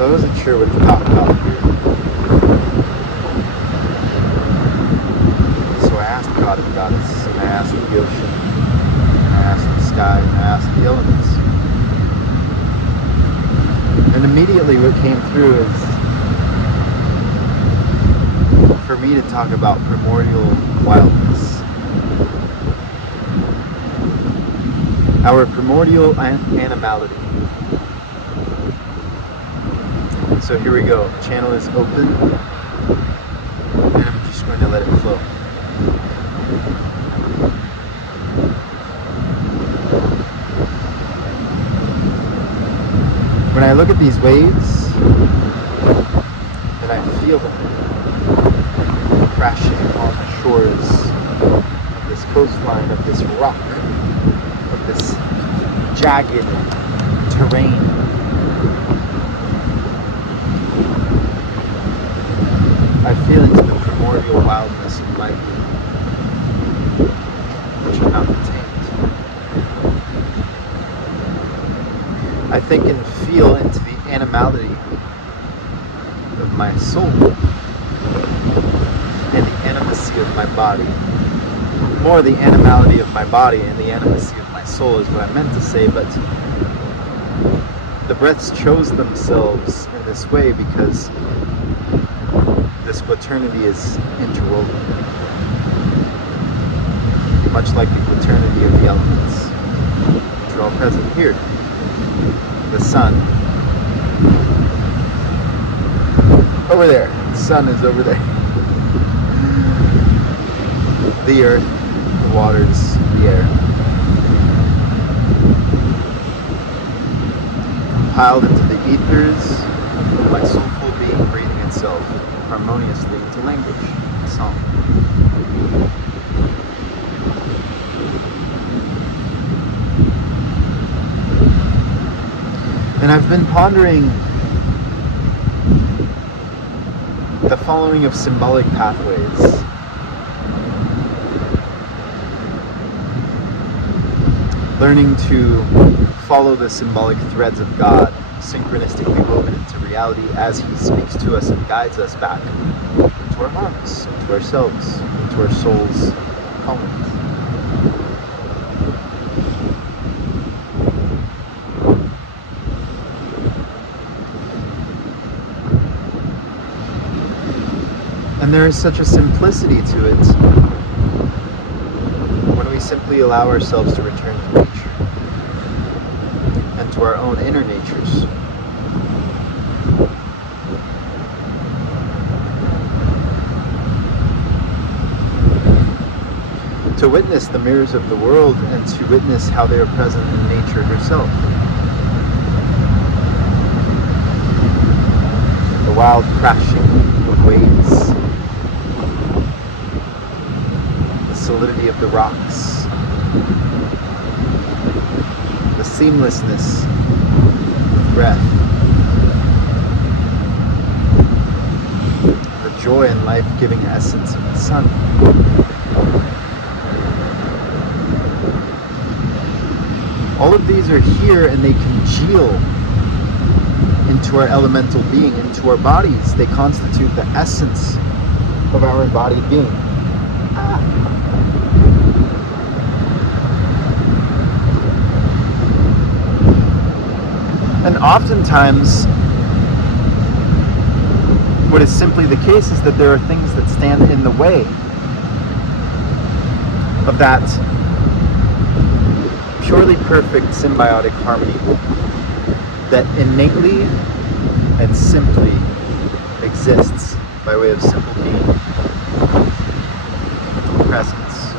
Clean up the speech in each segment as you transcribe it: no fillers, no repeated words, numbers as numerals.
So I wasn't sure what to talk about here. So I asked God and Goddess, and I asked the ocean, and I asked the sky, and I asked the elements. And immediately what came through is for me to talk about primordial wildness. Our primordial animality. So here we go. The channel is open, and I'm just going to let it flow. When I look at these waves, and I feel them crashing on the shores of this coastline, of this rock, of this jagged terrain, I feel into the primordial wildness of my being, which cannot be tamed. I think and feel into the animality of my soul and the animacy of my body. More the animality of my body and the animacy of my soul is what I meant to say, but the breaths chose themselves in this way because this quaternity is interwoven, much like the quaternity of the elements, which are all present here. The sun, over there, the sun is over there. The earth, the waters, the air. Compiled into the ethers of my soulful being breathing itself harmoniously into language and song. And I've been pondering the following of symbolic pathways. Learning to follow the symbolic threads of God, synchronistically woven into reality as He speaks to us and guides us back into our hearts, into ourselves, into our soul's calling. And there is such a simplicity to it when we simply allow ourselves to return to nature and to our own inner natures. To witness the mirrors of the world and to witness how they are present in nature herself. The wild crashing of waves, the solidity of the rocks, the seamlessness of breath, the joy and life-giving essence of the sun. All of these are here and they congeal into our elemental being, into our bodies. They constitute the essence of our embodied being. And oftentimes, what is simply the case is that there are things that stand in the way of that purely perfect symbiotic harmony that innately and simply exists by way of simple being, presence,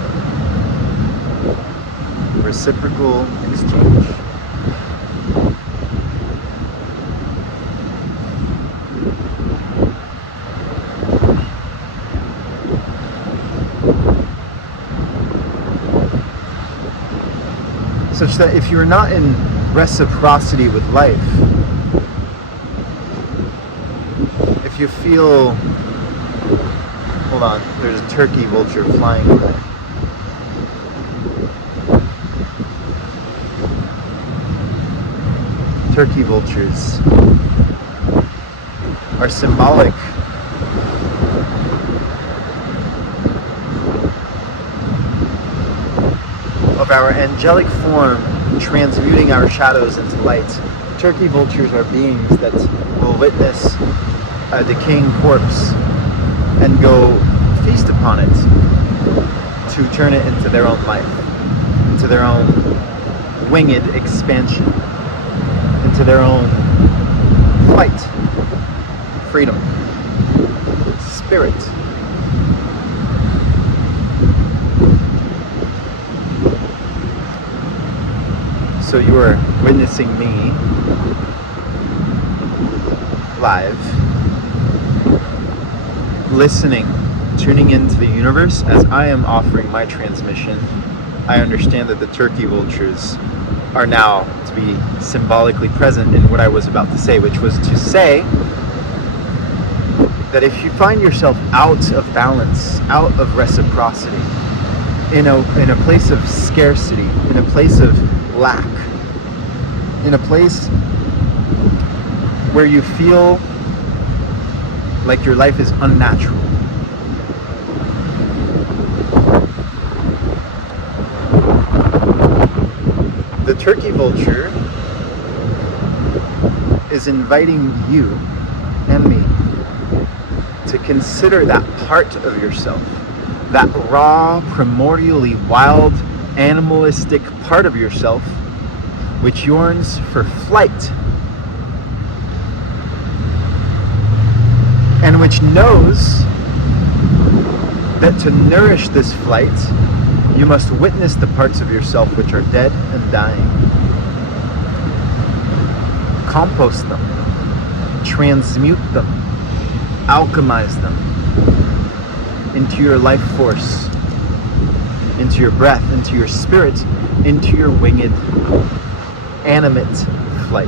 reciprocal exchange. Such that if you're not in reciprocity with life, if you feel, hold on, there's a turkey vulture flying away. Turkey vultures are symbolic of our angelic form transmuting our shadows into light. Turkey vultures are beings that will witness a decaying corpse and go feast upon it to turn it into their own life, into their own winged expansion, into their own flight, freedom, spirit. So you are witnessing me live, listening, tuning into the universe as I am offering my transmission. I understand that the turkey vultures are now to be symbolically present in what I was about to say, which was to say that if you find yourself out of balance, out of reciprocity, in a place of scarcity, in a place of lack, in a place where you feel like your life is unnatural, the turkey vulture is inviting you and me to consider that part of yourself, that raw, primordially wild, animalistic part of yourself which yearns for flight and which knows that to nourish this flight you must witness the parts of yourself which are dead and dying, compost them, transmute them, alchemize them into your life force, into your breath, into your spirit, into your winged, animate flight.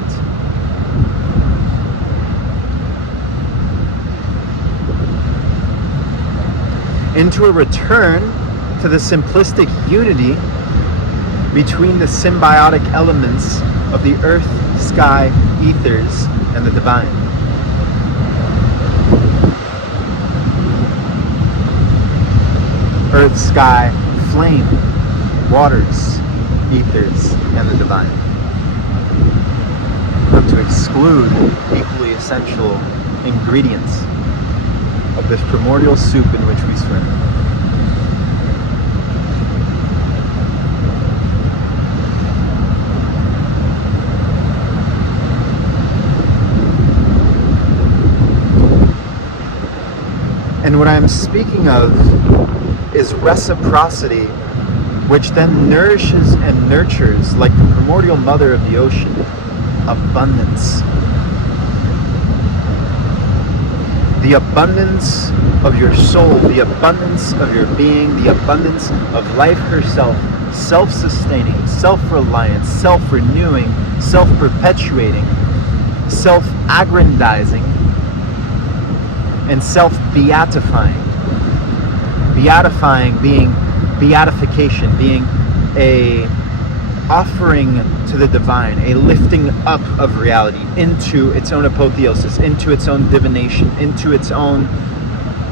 Into a return to the simplistic unity between the symbiotic elements of the earth, sky, ethers, and the divine. Earth, sky, flame, waters, ethers, and the divine. But to exclude equally essential ingredients of this primordial soup in which we swim. And what I'm speaking of is reciprocity, which then nourishes and nurtures, like the primordial mother of the ocean, abundance. The abundance of your soul, the abundance of your being, the abundance of life herself, self-sustaining, self-reliant, self-renewing, self-perpetuating, self-aggrandizing, and self-beatifying. Beatifying being beatification, being a offering to the divine, a lifting up of reality into its own apotheosis, into its own divination, into its own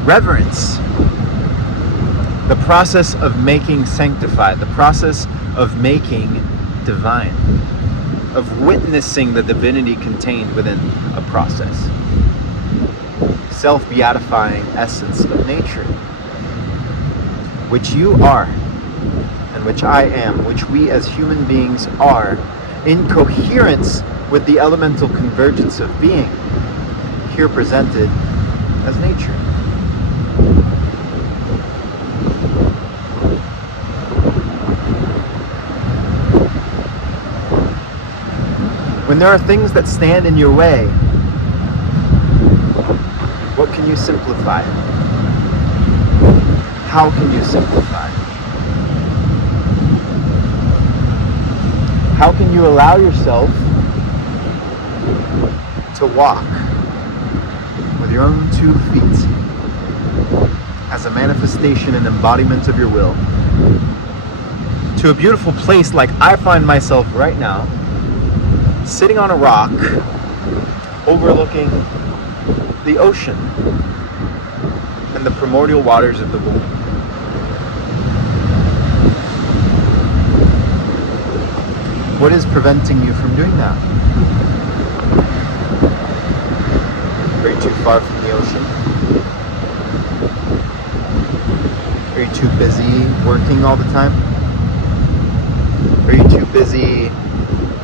reverence. The process of making sanctified, the process of making divine, of witnessing the divinity contained within a process. Self-beatifying essence of nature, which you are, and which I am, which we as human beings are, in coherence with the elemental convergence of being, here presented as nature. When there are things that stand in your way, what can you simplify? How can you simplify? How can you allow yourself to walk with your own 2 feet as a manifestation and embodiment of your will to a beautiful place like I find myself right now, sitting on a rock overlooking the ocean and the primordial waters of the womb. What is preventing you from doing that? Are you too far from the ocean? Are you too busy working all the time? Are you too busy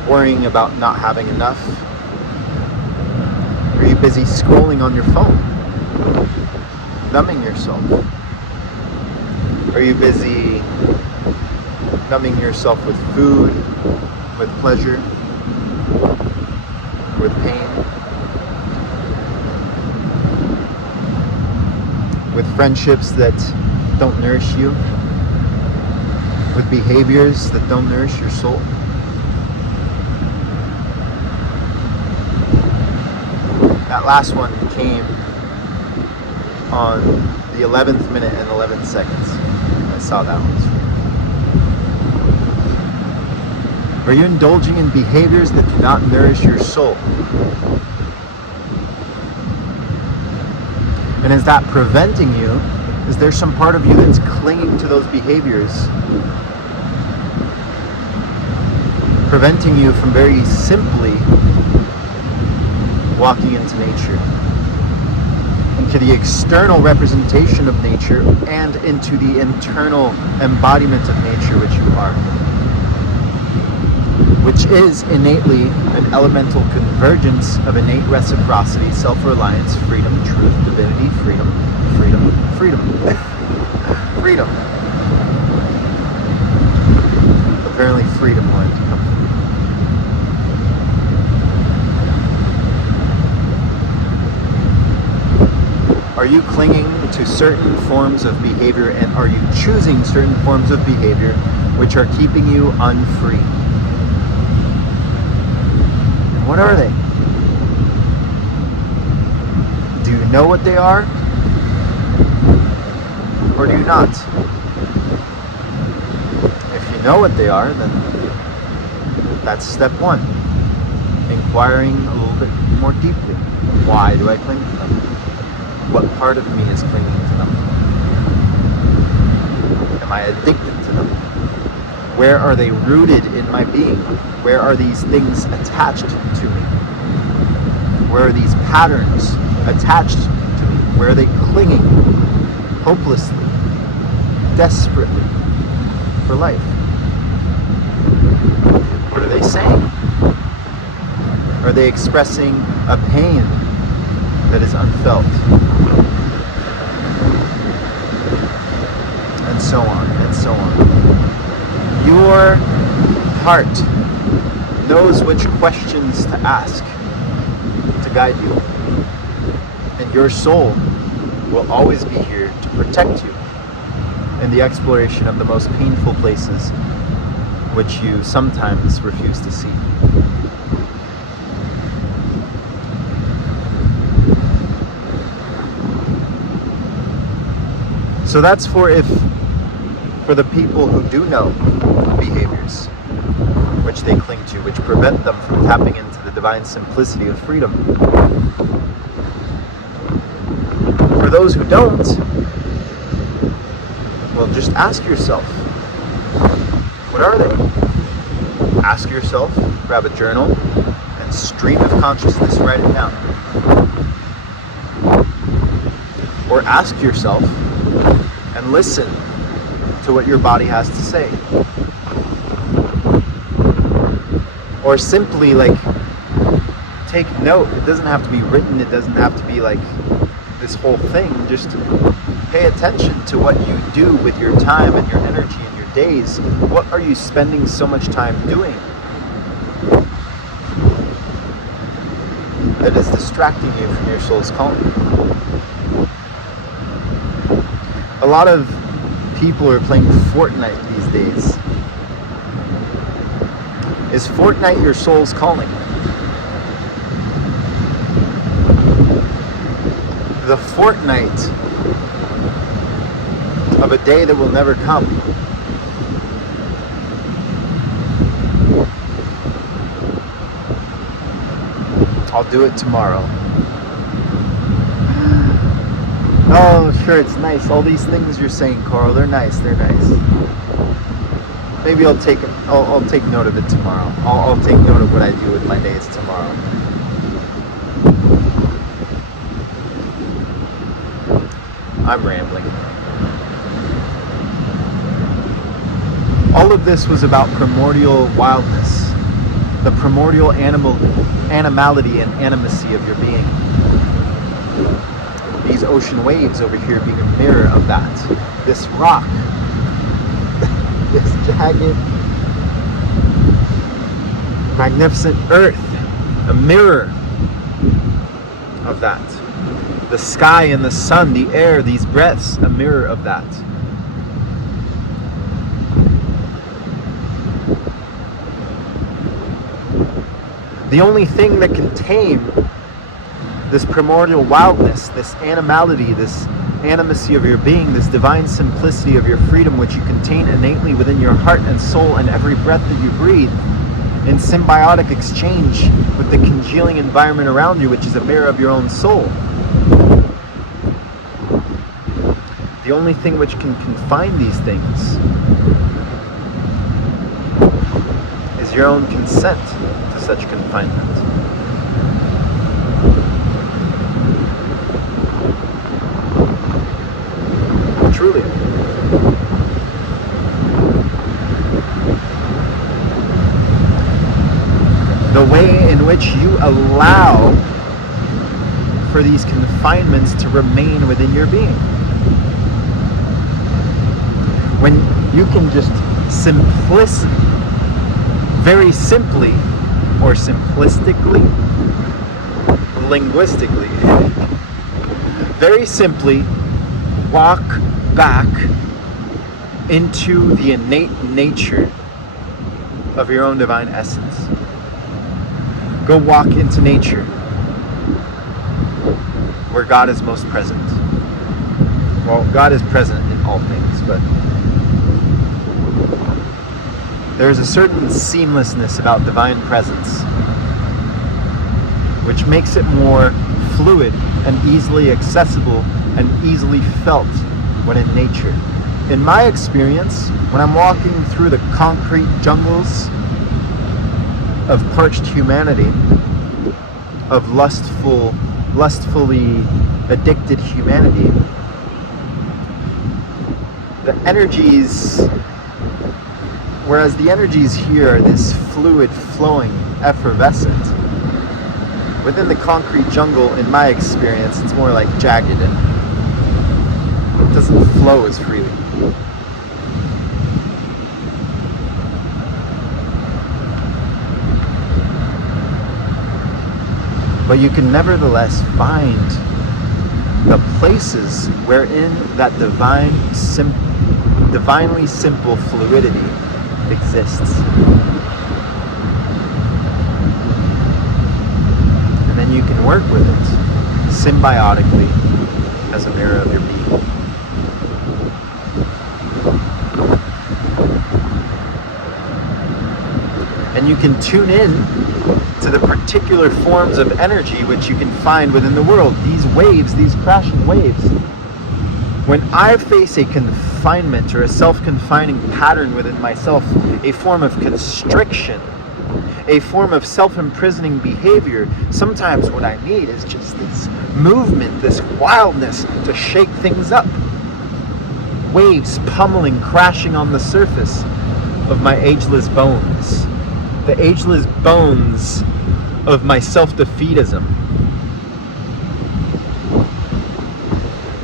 worrying about not having enough? Are you busy scrolling on your phone, numbing yourself? Are you busy numbing yourself with food, with pleasure, with pain, with friendships that don't nourish you, with behaviors that don't nourish your soul? That last one came on the 11th minute and 11 seconds. I saw that one. Are you indulging in behaviors that do not nourish your soul? And is that preventing you? Is there some part of you that's clinging to those behaviors, preventing you from very simply walking into nature, into the external representation of nature, and into the internal embodiment of nature which you are, which is innately an elemental convergence of innate reciprocity, self-reliance, freedom, truth, divinity, freedom, freedom, freedom, freedom. Apparently freedom wanted to come from you. Are you clinging to certain forms of behavior, and are you choosing certain forms of behavior which are keeping you unfree? What are they? Do you know what they are? Or do you not? If you know what they are, then that's step one. Inquiring a little bit more deeply. Why do I cling to them? What part of me is clinging to them? Am I addicted to them? Where are they rooted in my being? Where are these things attached to me? Where are these patterns attached to me? Where are they clinging hopelessly, desperately for life? What are they saying? Are they expressing a pain that is unfelt? And so on, and so on. Your heart knows which questions to ask to guide you. And your soul will always be here to protect you in the exploration of the most painful places which you sometimes refuse to see. So that's for the people who do know behaviors which they cling to, which prevent them from tapping into the divine simplicity of freedom. For those who don't, well, just ask yourself, what are they? Ask yourself, grab a journal, and stream of consciousness, write it down. Or ask yourself and listen to what your body has to say. Or simply take note. It doesn't have to be written, it doesn't have to be this whole thing. Just pay attention to what you do with your time and your energy and your days. What are you spending so much time doing that is distracting you from your soul's calling? A lot of people are playing Fortnite these days. Is Fortnite your soul's calling? The Fortnite of a day that will never come. I'll do it tomorrow. Oh, sure, it's nice. All these things you're saying, Carl, they're nice. They're nice. Maybe I'll take note of it tomorrow. I'll take note of what I do with my days tomorrow. I'm rambling. All of this was about primordial wildness, the primordial animality and animacy of your being. These ocean waves over here being a mirror of that. This rock, this jagged, magnificent earth, a mirror of that. The sky and the sun, the air, these breaths, a mirror of that. The only thing that can tame this primordial wildness, this animality, this animacy of your being, this divine simplicity of your freedom, which you contain innately within your heart and soul and every breath that you breathe, in symbiotic exchange with the congealing environment around you, which is a mirror of your own soul. The only thing which can confine these things is your own consent to such confinement. Truly. The way in which you allow for these confinements to remain within your being. When you can just very simply, or simplistically, linguistically, very simply walk back into the innate nature of your own divine essence. Go walk into nature where God is most present. Well, God is present in all things, but there is a certain seamlessness about divine presence which makes it more fluid and easily accessible and easily felt when in nature. In my experience, when I'm walking through the concrete jungles of parched humanity, of lustfully addicted humanity, the energies, whereas the energies here are this fluid, flowing, effervescent, within the concrete jungle, in my experience, it's more like jagged and it doesn't flow as freely. But you can nevertheless find the places wherein that divinely simple fluidity exists. And then you can work with it symbiotically as a mirror of your being. And you can tune in to the particular forms of energy which you can find within the world. These waves, these crashing waves. When I face a confinement or a self-confining pattern within myself, a form of constriction, a form of self-imprisoning behavior, sometimes what I need is just this movement, this wildness to shake things up. Waves pummeling, crashing on the surface of my ageless bones. The ageless bones of my self-defeatism.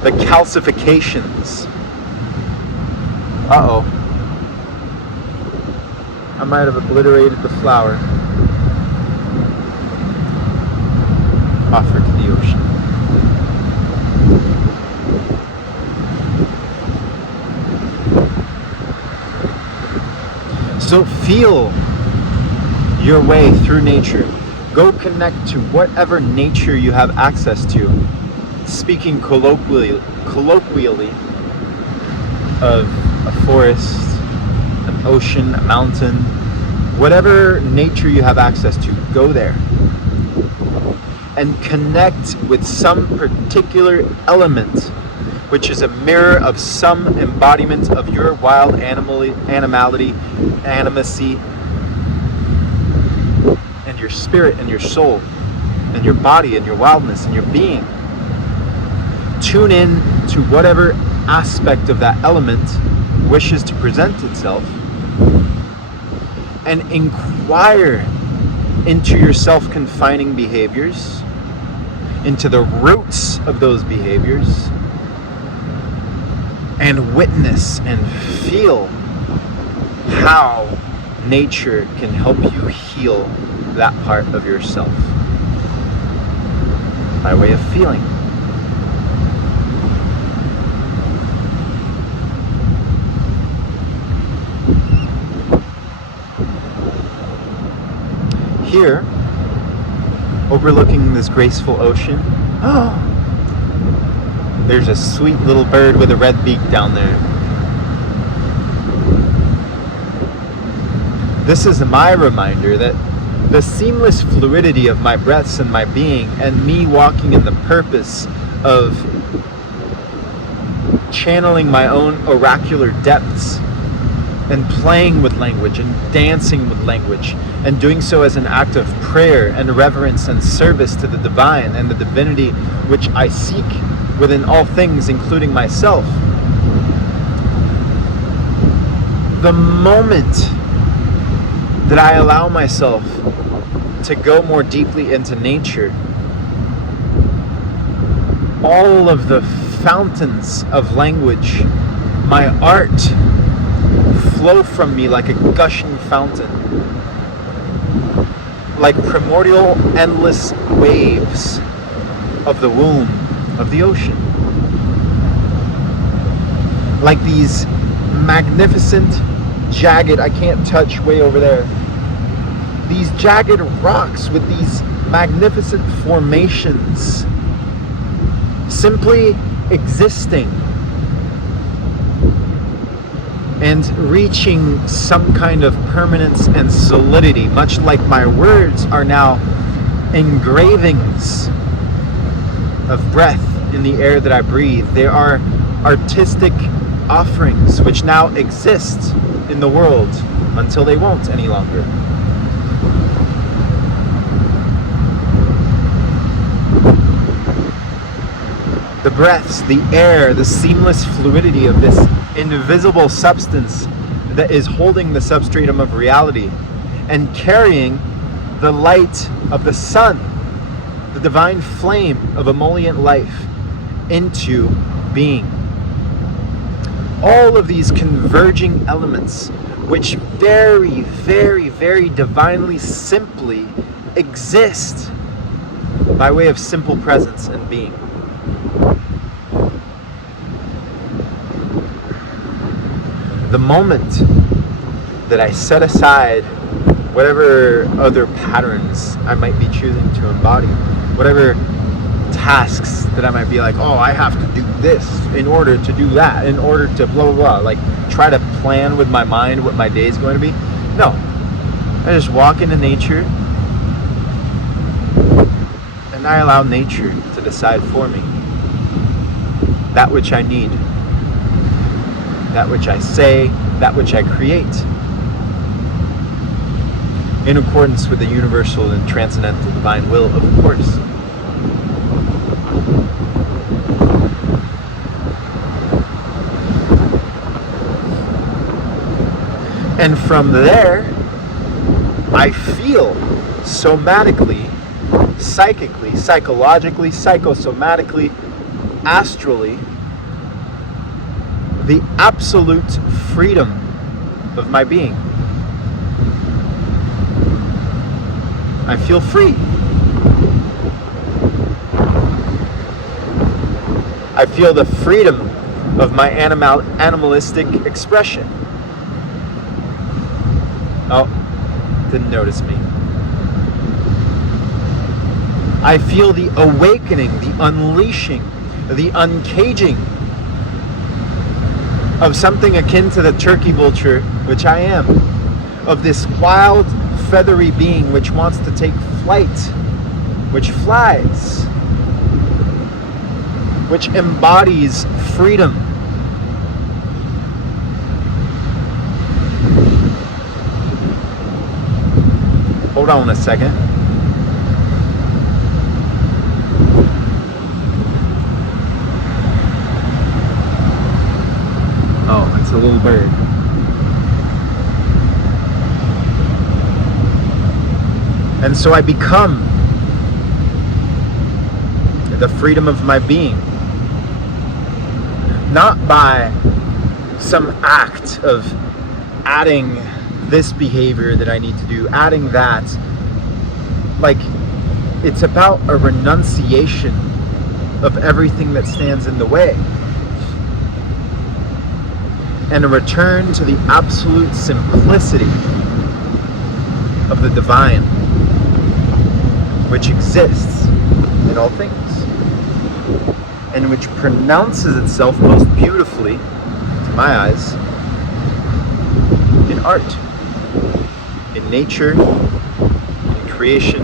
The calcifications. Uh-oh. I might have obliterated the flower. Offer to the ocean. So feel your way through nature. Go connect to whatever nature you have access to. Speaking colloquially of a forest, an ocean, a mountain, whatever nature you have access to, go there and connect with some particular element which is a mirror of some embodiment of your wild animality, animacy, and your spirit and your soul, and your body and your wildness and your being. Tune in to whatever aspect of that element wishes to present itself, and inquire into your self-confining behaviors, into the roots of those behaviors, and witness and feel how nature can help you heal that part of yourself by way of feeling. Here, overlooking this graceful ocean, there's a sweet little bird with a red beak down there. This is my reminder that the seamless fluidity of my breaths and my being, and me walking in the purpose of channeling my own oracular depths, and playing with language and dancing with language, and doing so as an act of prayer and reverence and service to the divine and the divinity which I seek within all things, including myself. The moment that I allow myself to go more deeply into nature, all of the fountains of language, my art, flow from me like a gushing fountain, like primordial endless waves of the womb of the ocean, like these magnificent jagged, I can't touch way over there, these jagged rocks with these magnificent formations simply existing and reaching some kind of permanence and solidity, much like my words are now engravings of breath in the air that I breathe. They are artistic offerings which now exist in the world until they won't any longer. The breaths, the air, the seamless fluidity of this invisible substance that is holding the substratum of reality and carrying the light of the sun, the divine flame of emollient life, into being. All of these converging elements which very, very, very divinely simply exist by way of simple presence and being. The moment that I set aside whatever other patterns I might be choosing to embody, whatever tasks that I might be like, oh, I have to do this in order to do that, in order to blah, blah, blah, like try to plan with my mind what my day is going to be. No, I just walk into nature and I allow nature to decide for me that which I need, that which I say, that which I create, in accordance with the universal and transcendental divine will, of course. And from there, I feel somatically, psychically, psychologically, psychosomatically, astrally, the absolute freedom of my being. I feel free. I feel the freedom of my animalistic expression. Oh, didn't notice me. I feel the awakening, the unleashing, the uncaging of something akin to the turkey vulture, which I am, of this wild, feathery being which wants to take flight, which flies, which embodies freedom. Hold on a second. Oh, it's a little bird. And so I become the freedom of my being. Not by some act of adding this behavior that I need to do, adding that. Like, it's about a renunciation of everything that stands in the way. And a return to the absolute simplicity of the divine, which exists in all things, and which pronounces itself most beautifully, to my eyes, in art, in nature, in creation,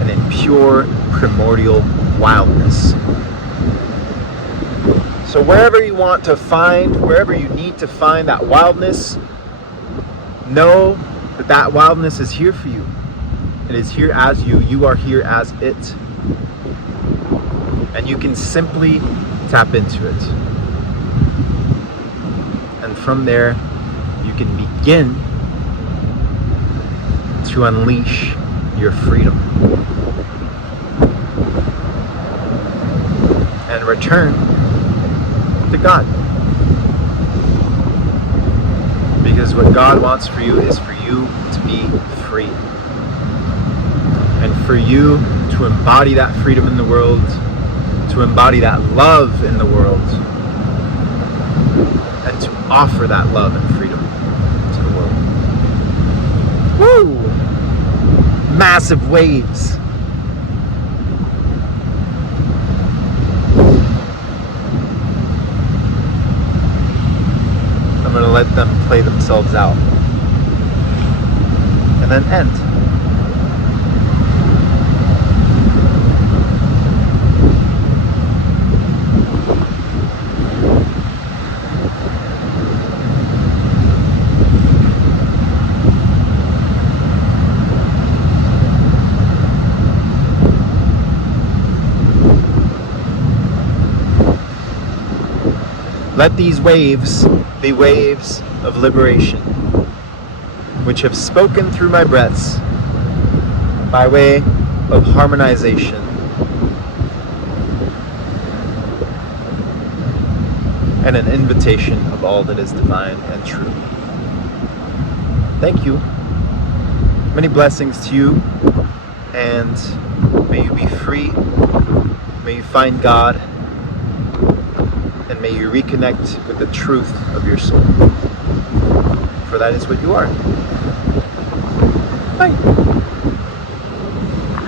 and in pure primordial wildness. So wherever you want to find, wherever you need to find that wildness, know that that wildness is here for you. It is here as you. You are here as it. And you can simply tap into it. And from there, you can begin to unleash your freedom. And return to God. Because what God wants for you is for you to be free. And for you to embody that freedom in the world, to embody that love in the world, and to offer that love and freedom to the world. Woo! Massive waves. I'm going to let them play themselves out. And then end. Let these waves be waves of liberation, which have spoken through my breaths by way of harmonization and an invitation of all that is divine and true. Thank you. Many blessings to you, and may you be free, may you find God, and may you reconnect with the truth of your soul. For that is what you are. Bye.